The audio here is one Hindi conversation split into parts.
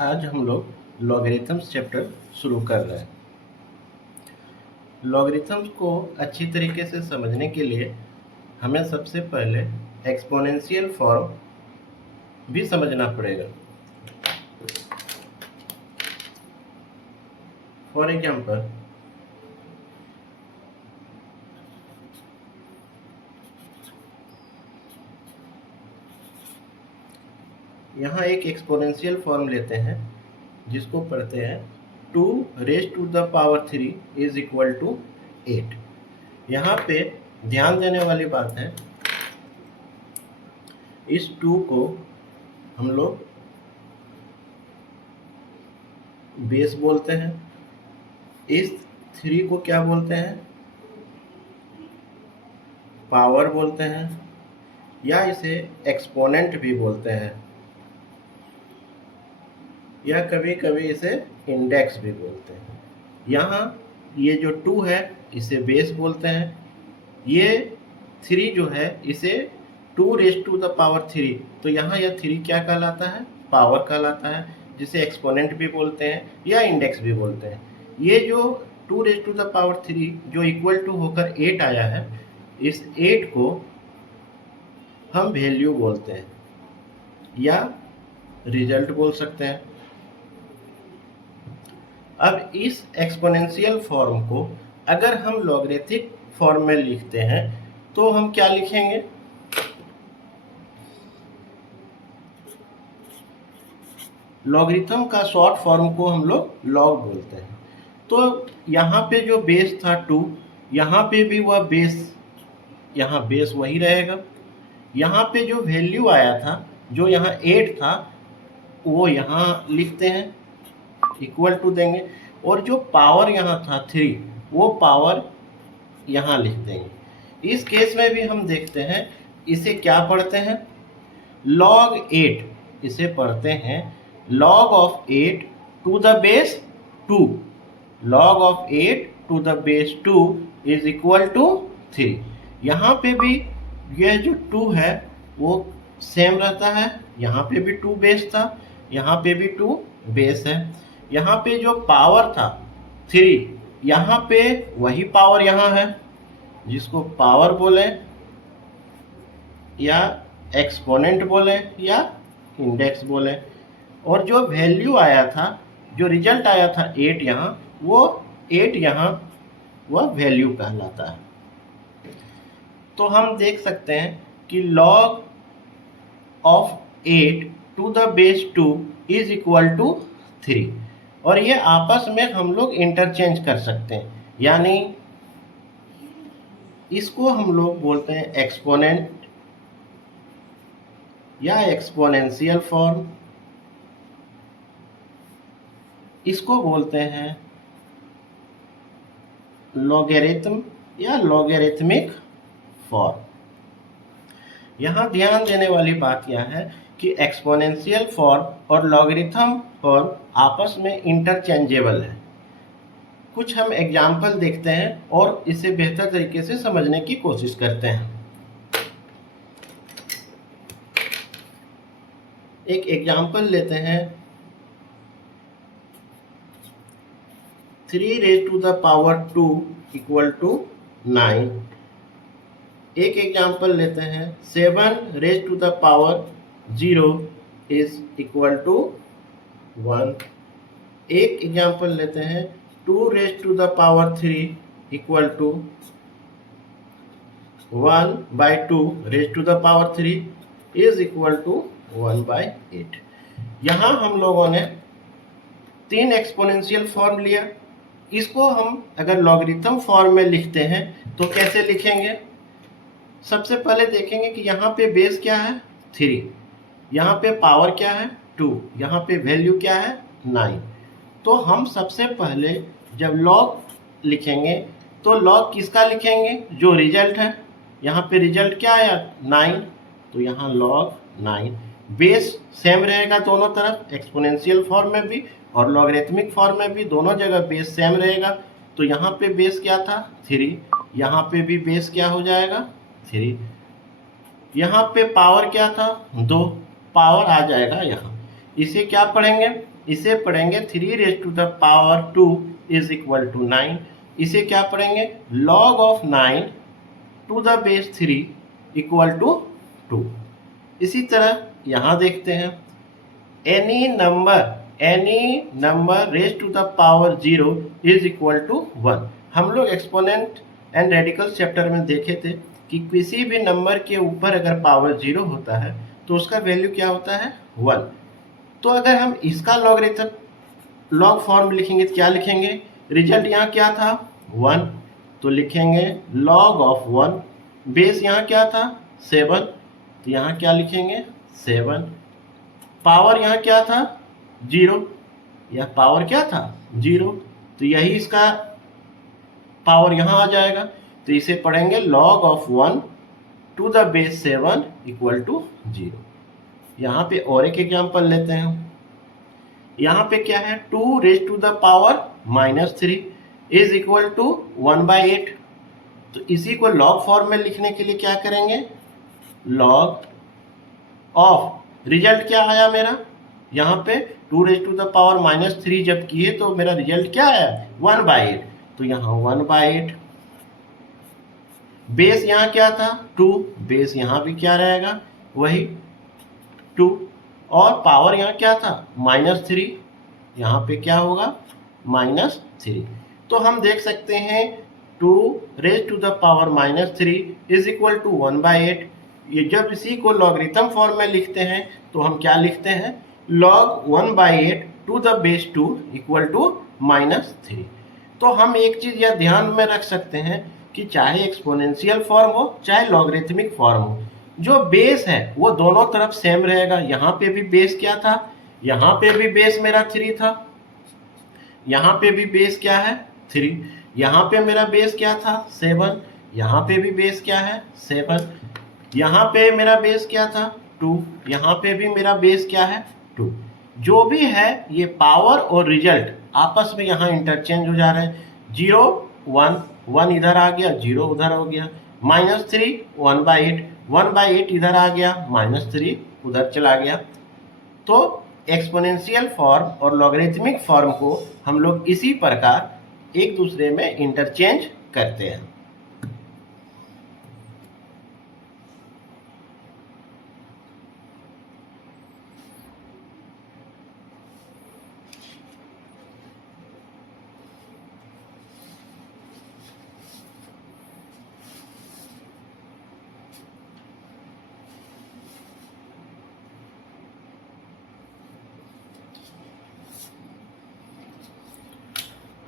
आज हम लोग लॉगरिथम्स चैप्टर शुरू कर रहे हैं। लॉगरिथम्स को अच्छी तरीके से समझने के लिए हमें सबसे पहले एक्सपोनेंशियल फॉर्म भी समझना पड़ेगा। फॉर एग्जांपल, यहाँ एक एक्सपोनेंशियल फॉर्म लेते हैं जिसको पढ़ते हैं 2 raise to the power 3 is equal to 8। यहाँ पे ध्यान देने वाली बात है, इस 2 को हम लोग बेस बोलते हैं, इस 3 को क्या बोलते हैं, पावर बोलते हैं, या इसे एक्सपोनेंट भी बोलते हैं, या कभी कभी इसे इंडेक्स भी बोलते हैं। यहाँ ये जो 2 है इसे बेस बोलते हैं, ये 3 जो है इसे 2 रेज़ टू द पावर 3, तो यहाँ यह 3 क्या कहलाता है, पावर कहलाता है, जिसे एक्सपोनेंट भी बोलते हैं या इंडेक्स भी बोलते हैं। ये जो 2 रेज़ टू द पावर 3 जो इक्वल टू होकर 8 आया है, इस 8 को हम वैल्यू बोलते हैं या रिजल्ट बोल सकते हैं। अब इस एक्सपोनेंशियल फॉर्म को अगर हम लॉगरिथमिक फॉर्म में लिखते हैं तो हम क्या लिखेंगे, लॉगरिथम का शॉर्ट फॉर्म को हम लोग लॉग बोलते हैं। तो यहाँ पे जो बेस था 2, यहाँ पे भी वह बेस, यहाँ बेस वही रहेगा। यहाँ पे जो वैल्यू आया था, जो यहाँ 8 था, वो यहाँ लिखते हैं, इक्वल टू देंगे, और जो पावर यहाँ था 3, वो पावर यहाँ लिख देंगे। इस केस में भी हम देखते हैं, इसे क्या पढ़ते हैं, log 8, इसे पढ़ते हैं log of 8 to the base 2, log of 8 to the base 2 is equal to 3। यहाँ पे भी यह जो 2 है वो सेम रहता है, यहाँ पे भी 2 बेस था, यहाँ पे भी 2 बेस है। यहाँ पे जो पावर था 3, यहाँ पे वही पावर यहाँ है, जिसको पावर बोले या एक्सपोनेंट बोले या इंडेक्स बोले। और जो वैल्यू आया था, जो रिजल्ट आया था 8 यहाँ, वो 8 यहाँ वह वैल्यू कहलाता है। तो हम देख सकते हैं कि log of 8 to the base 2 is equal to 3, और ये आपस में हम लोग इंटरचेंज कर सकते हैं, यानी इसको हम लोग बोलते हैं एक्सपोनेंट या एक्सपोनेंशियल फॉर्म, इसको बोलते हैं लॉगरिथम या लॉगरिथमिक फॉर्म। यहाँ ध्यान देने वाली बात यह है कि एक्सपोनेंशियल फॉर्म और लॉगरिथम फॉर्म आपस में इंटरचेंजेबल है। कुछ हम एग्जाम्पल देखते हैं और इसे बेहतर तरीके से समझने की कोशिश करते हैं। एक एग्जाम्पल लेते हैं, 3 raise to the power 2 equal to 9। एक एग्जाम्पल लेते हैं, 7 raise to the power 0 is equal to 1। एक एग्जाम्पल लेते हैं, 2 raise to the power 3 equal to 1/2 raise to the power 3 is equal to 1/8। यहाँ हम लोगों ने 3 एक्सपोनेंशियल फॉर्म लिया। इसको हम अगर लॉगरिथम फॉर्म में लिखते हैं तो कैसे लिखेंगे, सबसे पहले देखेंगे कि यहाँ पे बेस क्या है 3, यहाँ पे पावर क्या है 2, यहाँ पे वैल्यू क्या है 9। तो हम सबसे पहले जब लॉग लिखेंगे तो लॉग किसका लिखेंगे, जो रिजल्ट है। यहाँ पे रिजल्ट क्या आया 9, तो यहाँ लॉग 9। बेस सेम रहेगा दोनों तरफ, एक्सपोनेंशियल फॉर्म में भी और लॉगरिथमिक फॉर्म में भी, दोनों जगह बेस सेम रहेगा। तो यहाँ पे बेस क्या था 3, यहाँ पे भी बेस क्या हो जाएगा 3। यहाँ पे पावर क्या था 2, पावर आ जाएगा यहाँ। इसे क्या पढ़ेंगे, इसे पढ़ेंगे 3 raise to the power 2 is equal to 9। इसे क्या पढ़ेंगे, log of 9 to the base 3 equal to 2। इसी तरह यहाँ देखते हैं, any number raise to the power 0 is equal to 1। हम लोग एक्सपोनेंट एंड रेडिकल्स चैप्टर में देखे थे कि किसी भी नंबर के ऊपर अगर पावर 0 होता है तो उसका वैल्यू क्या होता है, 1। तो अगर हम इसका लॉग फॉर्म लिखेंगे तो क्या लिखेंगे, रिजल्ट यहाँ क्या था 1, तो लिखेंगे log ऑफ 1। बेस यहाँ क्या था 7, तो यहाँ क्या लिखेंगे 7। पावर यहाँ क्या था 0, यह पावर क्या था 0, तो यही इसका पावर यहाँ आ जाएगा। तो इसे पढ़ेंगे log of 1 to the base 7 equal to 0। यहाँ पे और एक एग्जाम्पल लेते हैं। यहाँ पे क्या है, 2 raise to the power -3 is equal to 1/8। तो इसी को लॉग फॉर्म में लिखने के लिए क्या करेंगे, लॉग ऑफ, रिजल्ट क्या आया मेरा, यहाँ पे 2 रेज टू द पावर -3 जब किए तो मेरा रिजल्ट क्या आया 1/8। तो यहाँ 1/8, बेस यहाँ क्या था 2, बेस यहाँ भी क्या रहेगा वही 2, और पावर यहाँ क्या था -3, यहाँ पे क्या होगा -3। तो हम देख सकते हैं 2 raise to the power -3 is equal to 1/8। ये जब इसी को लॉगरिथम फॉर्म में लिखते हैं तो हम क्या लिखते हैं, log 1/8 to the base 2 equal to -3। तो हम एक चीज़ यह ध्यान में रख सकते हैं कि चाहे एक्सपोनेंशियल फॉर्म हो चाहे लॉगरिथमिक फॉर्म हो, जो बेस है वो दोनों तरफ सेम रहेगा। यहाँ पे भी बेस क्या था, यहाँ पे भी बेस मेरा 3 था, यहाँ पे भी बेस क्या है 3, यहाँ पे मेरा बेस क्या था 7, यहाँ पे भी बेस क्या है 7, यहाँ पे मेरा बेस क्या था 2, यहाँ पे भी मेरा बेस क्या है 2। जो भी है ये पावर और रिजल्ट आपस में यहाँ इंटरचेंज हो जा रहे हैं। 0 1 1 इधर आ गया, 0 उधर हो गया, -3 1/8 1/8 इधर आ गया, -3 उधर चला गया। तो एक्सपोनेंशियल फॉर्म और लॉगरिथमिक फॉर्म को हम लोग इसी प्रकार एक दूसरे में इंटरचेंज करते हैं।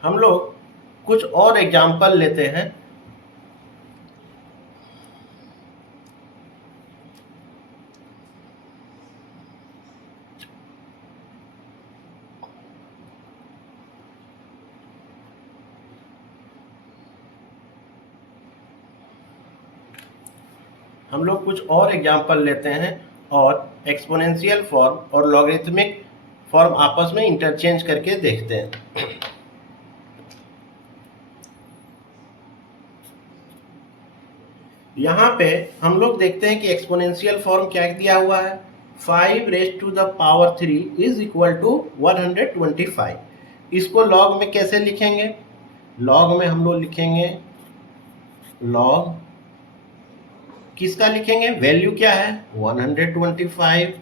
हम लोग कुछ और एग्जाम्पल लेते हैं। हम लोग कुछ और एग्जाम्पल लेते हैं और एक्सपोनेंशियल फॉर्म और लॉगरिथमिक फॉर्म आपस में इंटरचेंज करके देखते हैं। यहाँ पे हम लोग देखते हैं कि एक्सपोनेंशियल फॉर्म क्या दिया हुआ है, 5 raise to the power 3 is equal to 125। इसको लॉग में कैसे लिखेंगे, लॉग में हम लोग लिखेंगे लॉग किसका लिखेंगे, वैल्यू क्या है 125।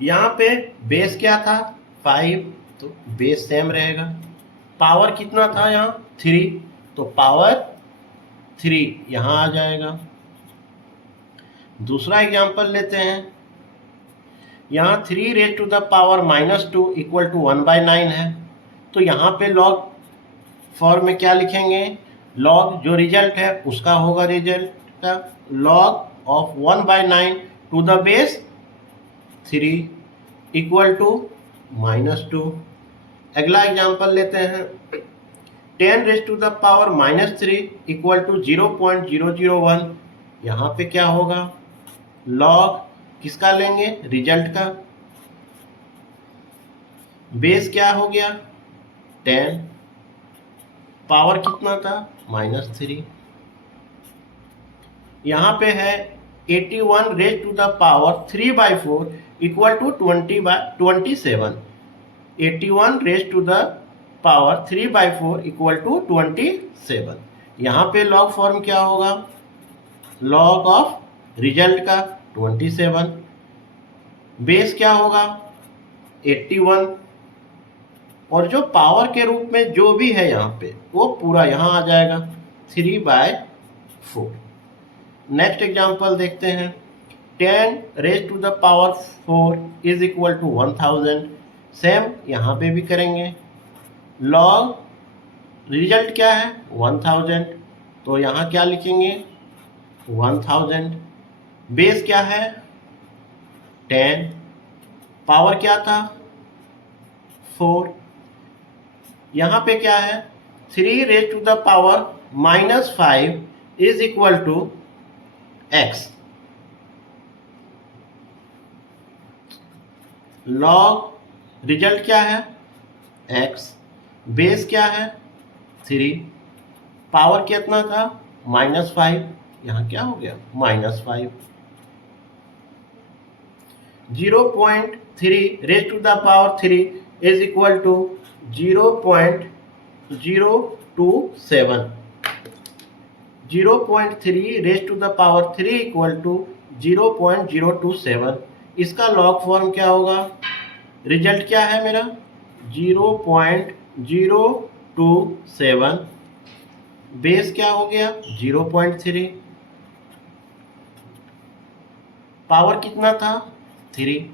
यहाँ पे बेस क्या था 5, तो बेस सेम रहेगा। पावर कितना था यहाँ 3, तो पावर 3 यहाँ आ जाएगा। दूसरा एग्जांपल लेते हैं। यहाँ 3 raise to the power -2 equal to 1/9 है, तो यहाँ पे लॉग फॉर्म में क्या लिखेंगे, लॉग जो रिजल्ट है उसका होगा रिजल्ट का log of 1/9 to the base 3 equal to -2। अगला एग्जांपल लेते हैं। 10 raise to the power -3 equal to 0.001। यहाँ पे क्या होगा, लॉग किसका लेंगे, रिजल्ट का। बेस क्या हो गया 10, पावर कितना था -3। यहाँ पे है 81 raise to the power 3/4 equal to 27। 81 raise to the power 3/4 equal to 27। यहाँ पे लॉग फॉर्म क्या होगा, लॉग ऑफ रिजल्ट का 27, बेस क्या होगा 81, और जो पावर के रूप में जो भी है यहाँ पे वो पूरा यहाँ आ जाएगा 3/4। नेक्स्ट एग्जांपल देखते हैं। 10 raise to the power 4 is equal to 1000। Same यहाँ पे भी करेंगे। लॉग रिजल्ट क्या है 1000, तो यहाँ क्या लिखेंगे 1000। बेस क्या है 10, पावर क्या था 4, यहाँ पे क्या है 3 raise to the power -5 is equal to x। Log result क्या है x, बेस क्या है 3, पावर कितना था -5, यहाँ क्या हो गया -5। 0.3 raise to the power 3 is equal to 0.027। 0.3 raise to the power 3 equal to 0.027। इसका लॉग फॉर्म क्या होगा, रिजल्ट क्या है मेरा 0.027, बेस क्या हो गया 0.3, पावर कितना था 3।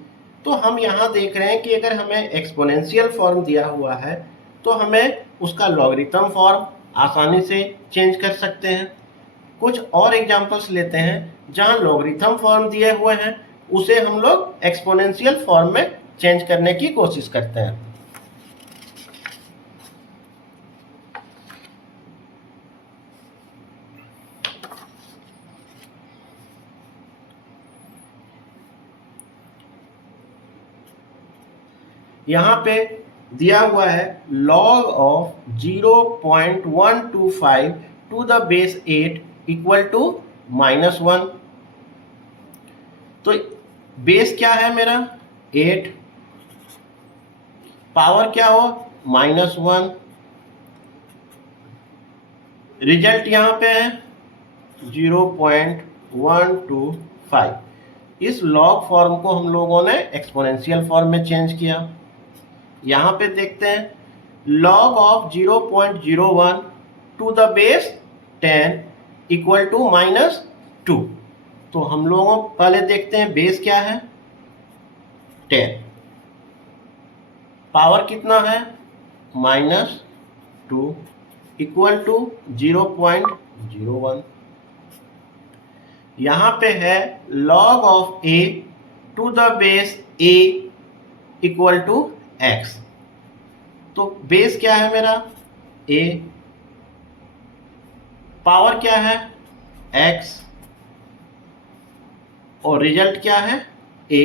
तो हम यहाँ देख रहे हैं कि अगर हमें एक्सपोनेंशियल फॉर्म दिया हुआ है तो हमें उसका लॉगरिथम फॉर्म आसानी से चेंज कर सकते हैं। कुछ और एग्जांपल्स लेते हैं जहाँ लॉगरिथम फॉर्म दिए हुए हैं उसे हम लोग एक्सपोनेंशियल फॉर्म में चेंज करने की कोशिश करते हैं। यहाँ पे दिया हुआ है log of 0.125 to the base 8 equal to -1। तो बेस क्या है मेरा 8, पावर क्या हो -1, रिजल्ट यहाँ पे है 0.125। इस लॉग फॉर्म को हम लोगों ने एक्सपोनेंशियल फॉर्म में चेंज किया। यहाँ पे देखते हैं log of 0.01 to the base 10 equal to -2। तो हम लोगों पहले देखते हैं बेस क्या है 10, पावर कितना है -2 इक्वल टू 0.01। यहाँ पे है log of a to the base a equal to x। तो बेस क्या है मेरा a, पावर क्या है x, और रिजल्ट क्या है a।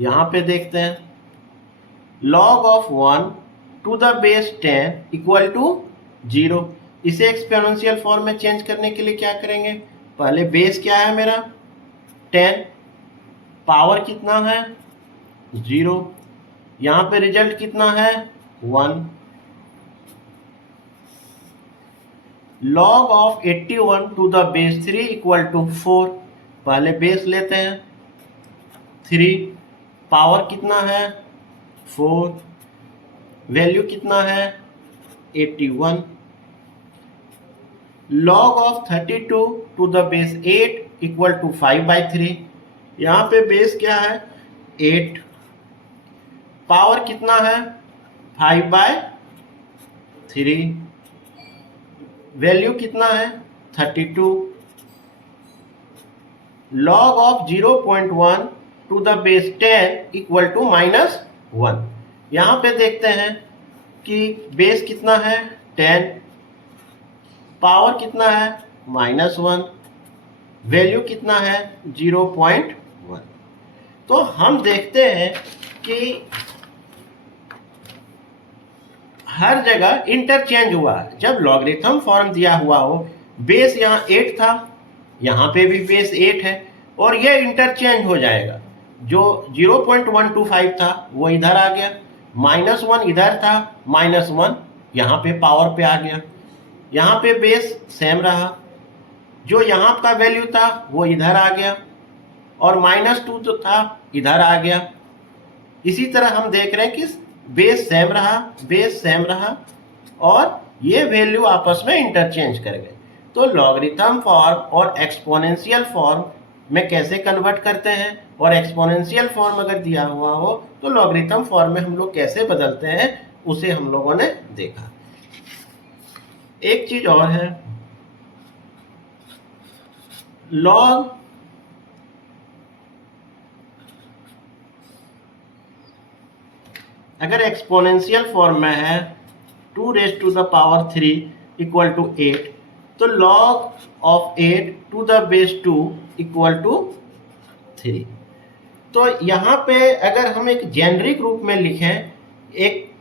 यहां पे देखते हैं log of 1 to the base 10 equal to 0। इसे एक्सपोनेंशियल फॉर्म में चेंज करने के लिए क्या करेंगे, पहले बेस क्या है मेरा 10, पावर कितना है 0, यहाँ पे रिजल्ट कितना है 1। log of 81 to the base 3 equal to 4। पहले बेस लेते हैं 3, पावर कितना है 4, वैल्यू कितना है 81। log of 32 to the base 8 equal to 5/3। यहाँ पे बेस क्या है 8, पावर कितना है 5/3, वैल्यू कितना है 32। log of 0.1 to the base 10 equal to -1। यहाँ पे देखते हैं कि बेस कितना है 10, पावर कितना है -1, वैल्यू कितना है 0.1। तो हम देखते हैं कि हर जगह इंटरचेंज हुआ। जब लॉगरिथम फॉर्म दिया हुआ हो, बेस यहाँ 8 था, यहाँ पे भी बेस 8 है और ये इंटरचेंज हो जाएगा। जो 0.125 था वो इधर आ गया, -1 इधर था, -1 यहाँ पे पावर पे आ गया। यहाँ पे बेस सेम रहा, जो यहाँ का वैल्यू था वो इधर आ गया और -2 तो था इधर आ गया। इसी तरह हम देख रहे हैं कि बेस सेम रहा, बेस सेम रहा और ये वैल्यू आपस में इंटरचेंज कर गए। तो लॉगरिथम फॉर्म और एक्सपोनेंशियल फॉर्म में कैसे कन्वर्ट करते हैं, और एक्सपोनेंशियल फॉर्म अगर दिया हुआ हो तो लॉगरिथम फॉर्म में हम लोग कैसे बदलते हैं, उसे हम लोगों ने देखा। एक चीज और है, लॉग अगर एक्सपोनेंशियल फॉर्म में है 2⁻³ = 8, तो log of 8⁻²= 3। तो यहाँ पे अगर हम एक जेनरिक रूप में लिखें, एक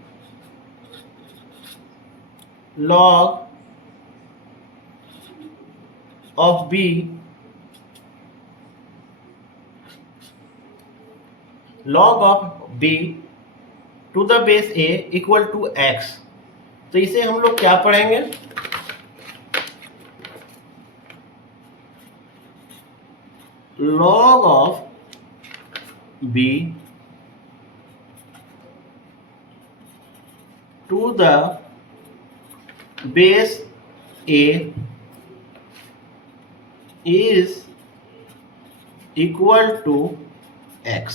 log of b ⁻² a x, तो इसे हम लोग क्या पढ़ेंगे, log of b to the base a is equal to x।